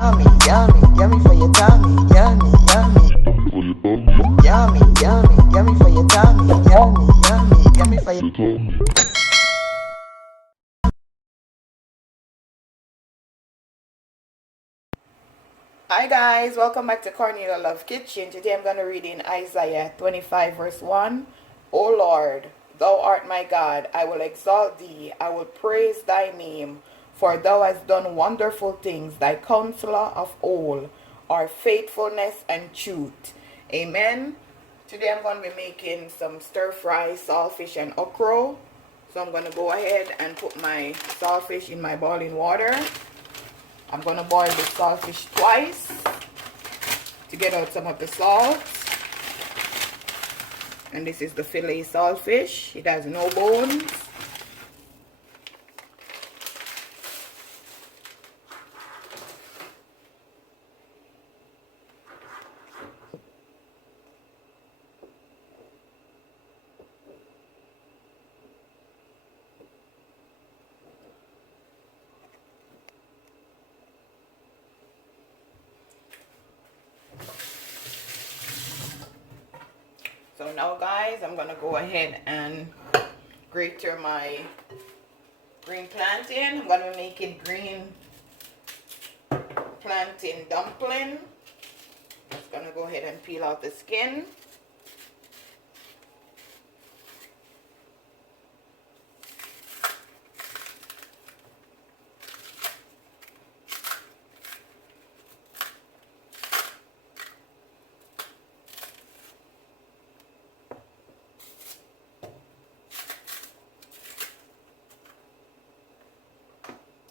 Yummy, yummy, yummy for your tummy. Yummy, yummy. Yummy, yummy, yummy for your tummy. Yummy, yummy, yummy for your tummy. Hi guys, welcome back to Cornelialove Kitchen. Today I'm going to read in Isaiah 25 verse 1. O Lord, thou art my God, I will exalt thee, I will praise thy name, for thou hast done wonderful things, thy counselor of old are faithfulness and truth. Amen. Today I'm going to be making some stir-fry saltfish and okra. So I'm going to go ahead and put my saltfish in my boiling water. I'm going to boil the saltfish twice to get out some of the salt. And this is the fillet saltfish. It has no bones. So now guys, I'm going to go ahead and grate my green plantain. I'm going to be making green plantain dumpling. Just going to go ahead and peel out the skin.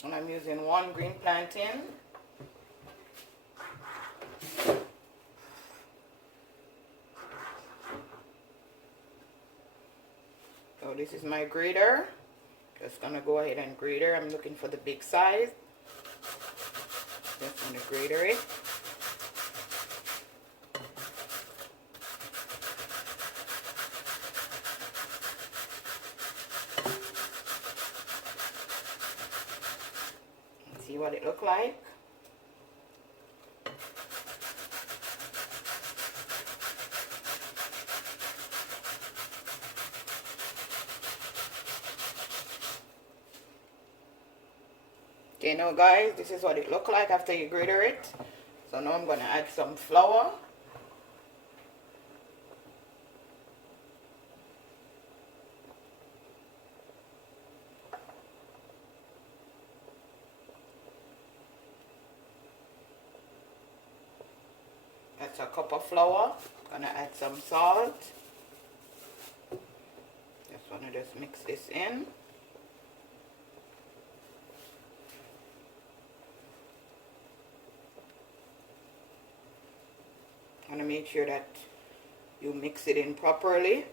And I'm using one green plantain. So this is my grater. Just gonna go ahead and grater. I'm looking for the big size. Just gonna grater it. See what it look like. Okay, now guys, this is what it look like after you grater it. So now I'm going to add some flour. That's a cup of flour. I'm going to add some salt. Just want to just mix this in. Want to make sure that you mix it in properly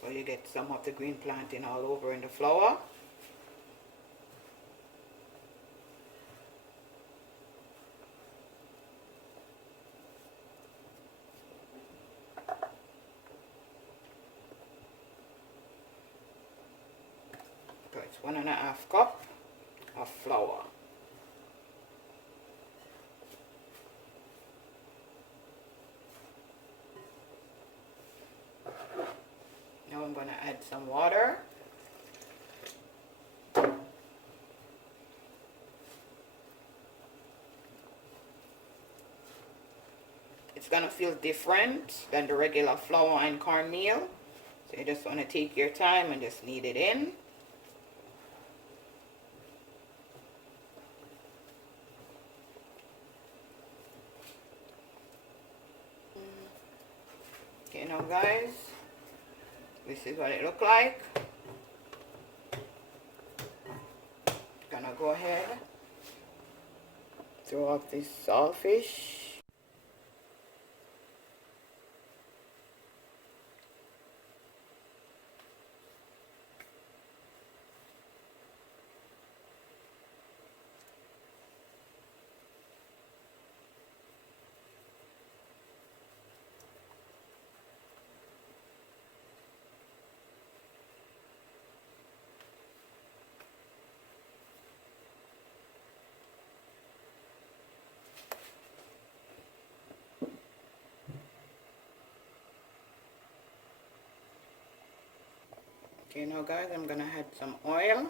so you get some of the green plantain all over in the flour. So it's 1.5 cup of flour. Now I'm going to add some water. It's going to feel different than the regular flour and cornmeal. So you just want to take your time and just knead it in. Okay, now guys, this is what it look like. Gonna go ahead, throw up this saltfish. Okay, now guys, I'm gonna add some oil.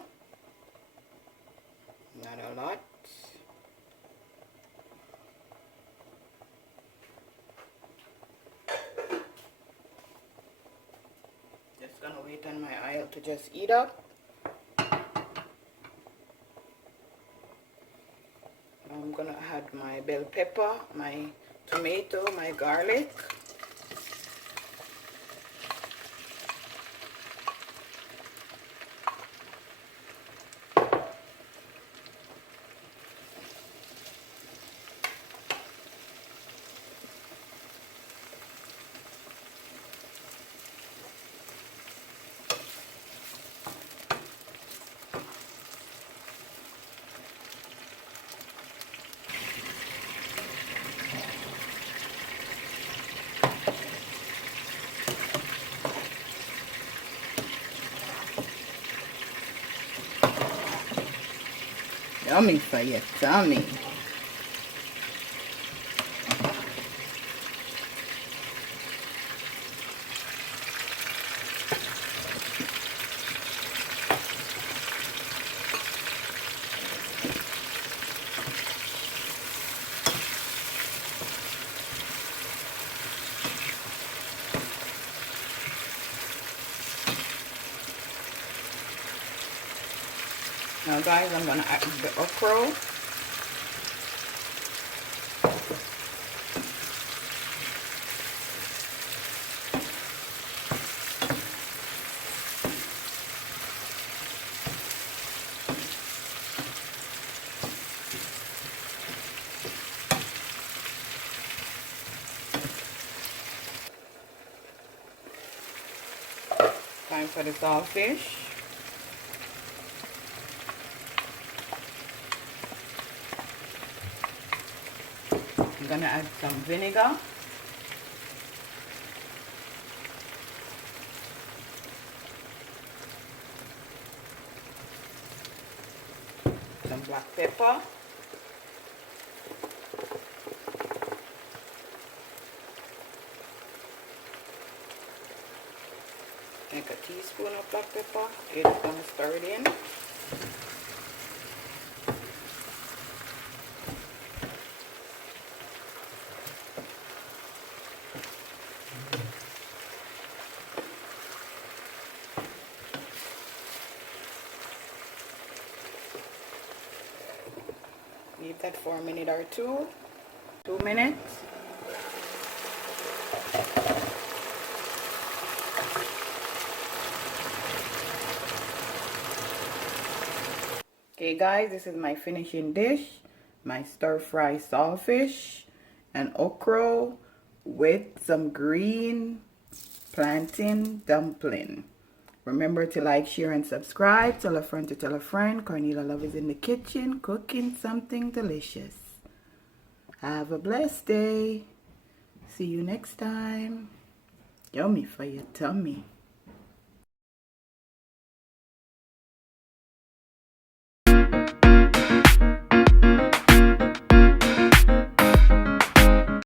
Not a lot. Just gonna wait on my oil to just heat up. I'm gonna add my bell pepper, my tomato, my garlic. Yummy for your tummy. Now guys, I'm gonna add the okra. Time for the saltfish. I'm gonna add some vinegar. Some black pepper. Take a teaspoon of black pepper. Okay, just gonna stir it in. Leave that for a minute or two. 2 minutes. Okay guys, this is my finishing dish. My stir-fry saltfish and okra with some green plantain dumpling. Remember to like, share, and subscribe. Tell a friend to tell a friend. Cornelialove is in the kitchen cooking something delicious. Have a blessed day. See you next time. Yummy for your tummy.